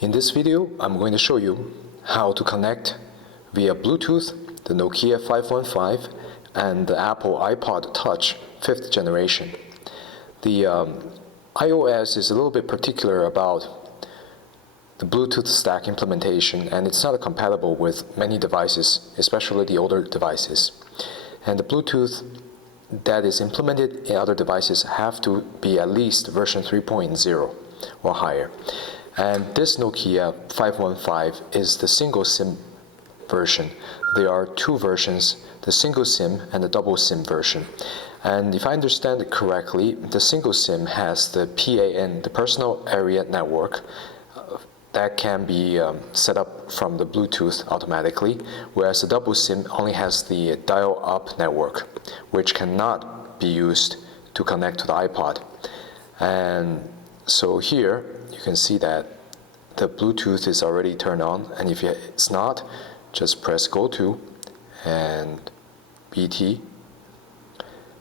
In this video, I'm going to show you how to connect via Bluetooth the Nokia 515 and the Apple iPod Touch 5th generation. The iOS is a little bit particular about the Bluetooth stack implementation, and it's not compatible with many devices, especially the older devices. And the Bluetooth that is implemented in other devices have to be at least version 3.0 or higher. And this Nokia 515 is the single SIM version. There are two versions, the single SIM and the double SIM version. And if I understand it correctly, the single SIM has the PAN, the Personal Area Network, that can be set up from the Bluetooth automatically, whereas the double SIM only has the dial-up network, which cannot be used to connect to the iPod. And so here you can see that the Bluetooth is already turned on, and if it's not, just press go to and BT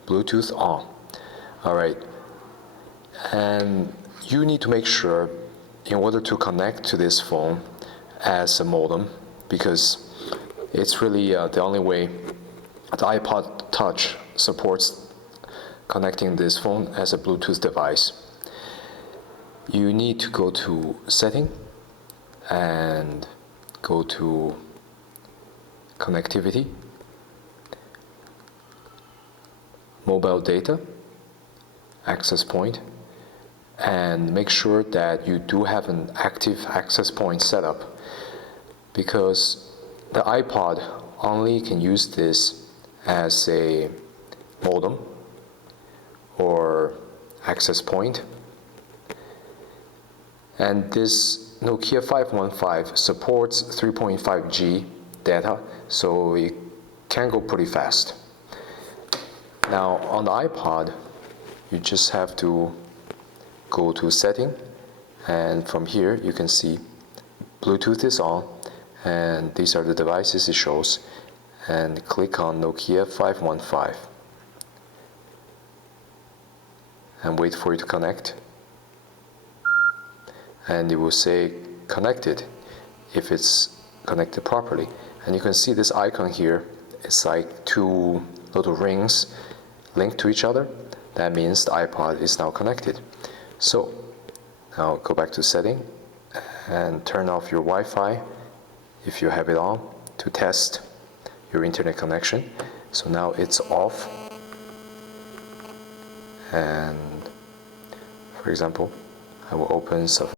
Bluetooth on. Alright, and you need to make sure in order to connect to this phone as a modem, because it's really the only way the iPod Touch supports connecting this phone as a Bluetooth device. You need to go to Setting and go to Connectivity, Mobile Data, Access Point, and make sure that you do have an active access point set up, because the iPod only can use this as a modem or access point. And this Nokia 515 supports 3.5G data, so it can go pretty fast. Now on the iPod, you just have to go to Setting, and from here you can see Bluetooth is on, and these are the devices it shows, and click on Nokia 515 and wait for it to connect, and it will say connected if it's connected properly. And you can see this icon here, it's like two little rings linked to each other. That means the iPod is now connected. So now go back to Setting and turn off your Wi-Fi if you have it on to test your internet connection. So now it's off, and for example I will open Safari.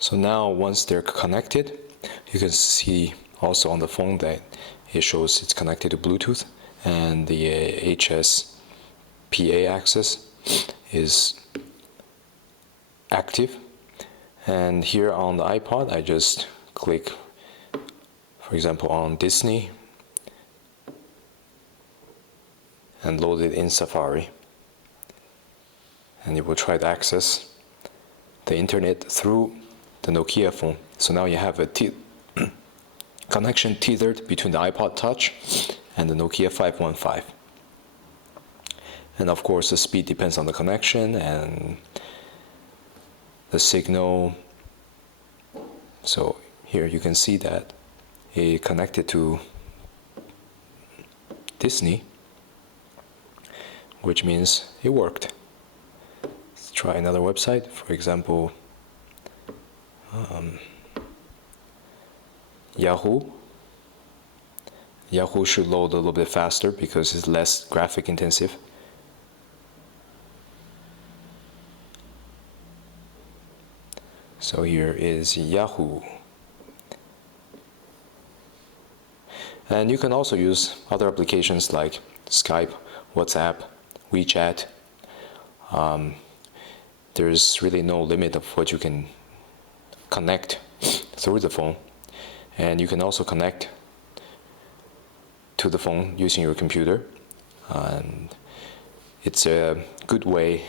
So now once they're connected, you can see also on the phone that it shows it's connected to Bluetooth, and the HSPA access is active. And here on the iPod, I just click, for example, on Disney and load it in Safari, and it will try to access the internet through the Nokia phone. So now you have a connection tethered between the iPod Touch and the Nokia 515. And of course the speed depends on the connection and the signal. So here you can see that it connected to Disney, which means it worked. Let's try another website, for example Yahoo. Yahoo should load a little bit faster because it's less graphic intensive. So here is Yahoo. And you can also use other applications like Skype, WhatsApp, WeChat. There's really no limit of what you can connect through the phone. And you can also connect to the phone using your computer. And it's a good way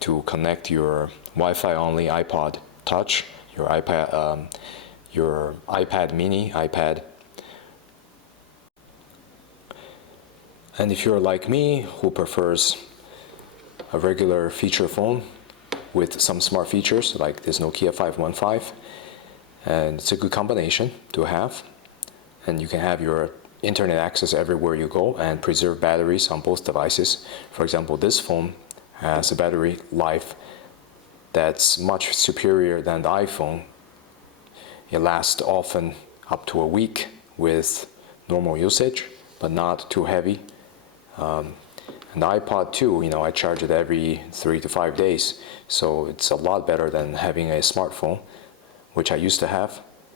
to connect your Wi-Fi only iPod Touch, your iPad Mini, iPad. And if you're like me, who prefers a regular feature phone, with some smart features like this Nokia 515, and it's a good combination to have. And you can have your internet access everywhere you go and preserve batteries on both devices. For example, this phone has a battery life that's much superior than the iPhone. It lasts often up to a week with normal usage, but not too heavy. And the iPod too, I charge it every 3 to 5 days, so it's a lot better than having a smartphone, which I used to have.